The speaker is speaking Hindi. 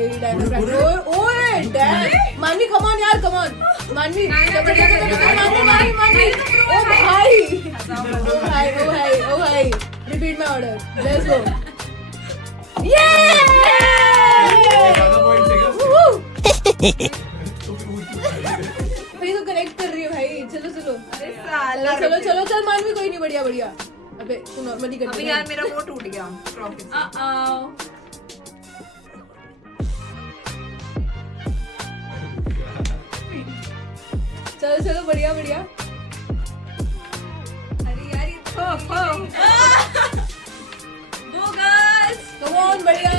भाई डायमंड ओए डैम मानवी कम ऑन यार कम ऑन मानवी मानवी ओ भाई repeat my order let's go ये भाई तो कनेक्ट कर रही है भाई चलो अरे साला चल मानवी कोई नहीं बढ़िया अबे तू नॉर्मली कर अबे यार मेरा वो टूट गया ट्रॉफी चलो बढ़िया अरे यार ये बोगस कम ऑन बढ़िया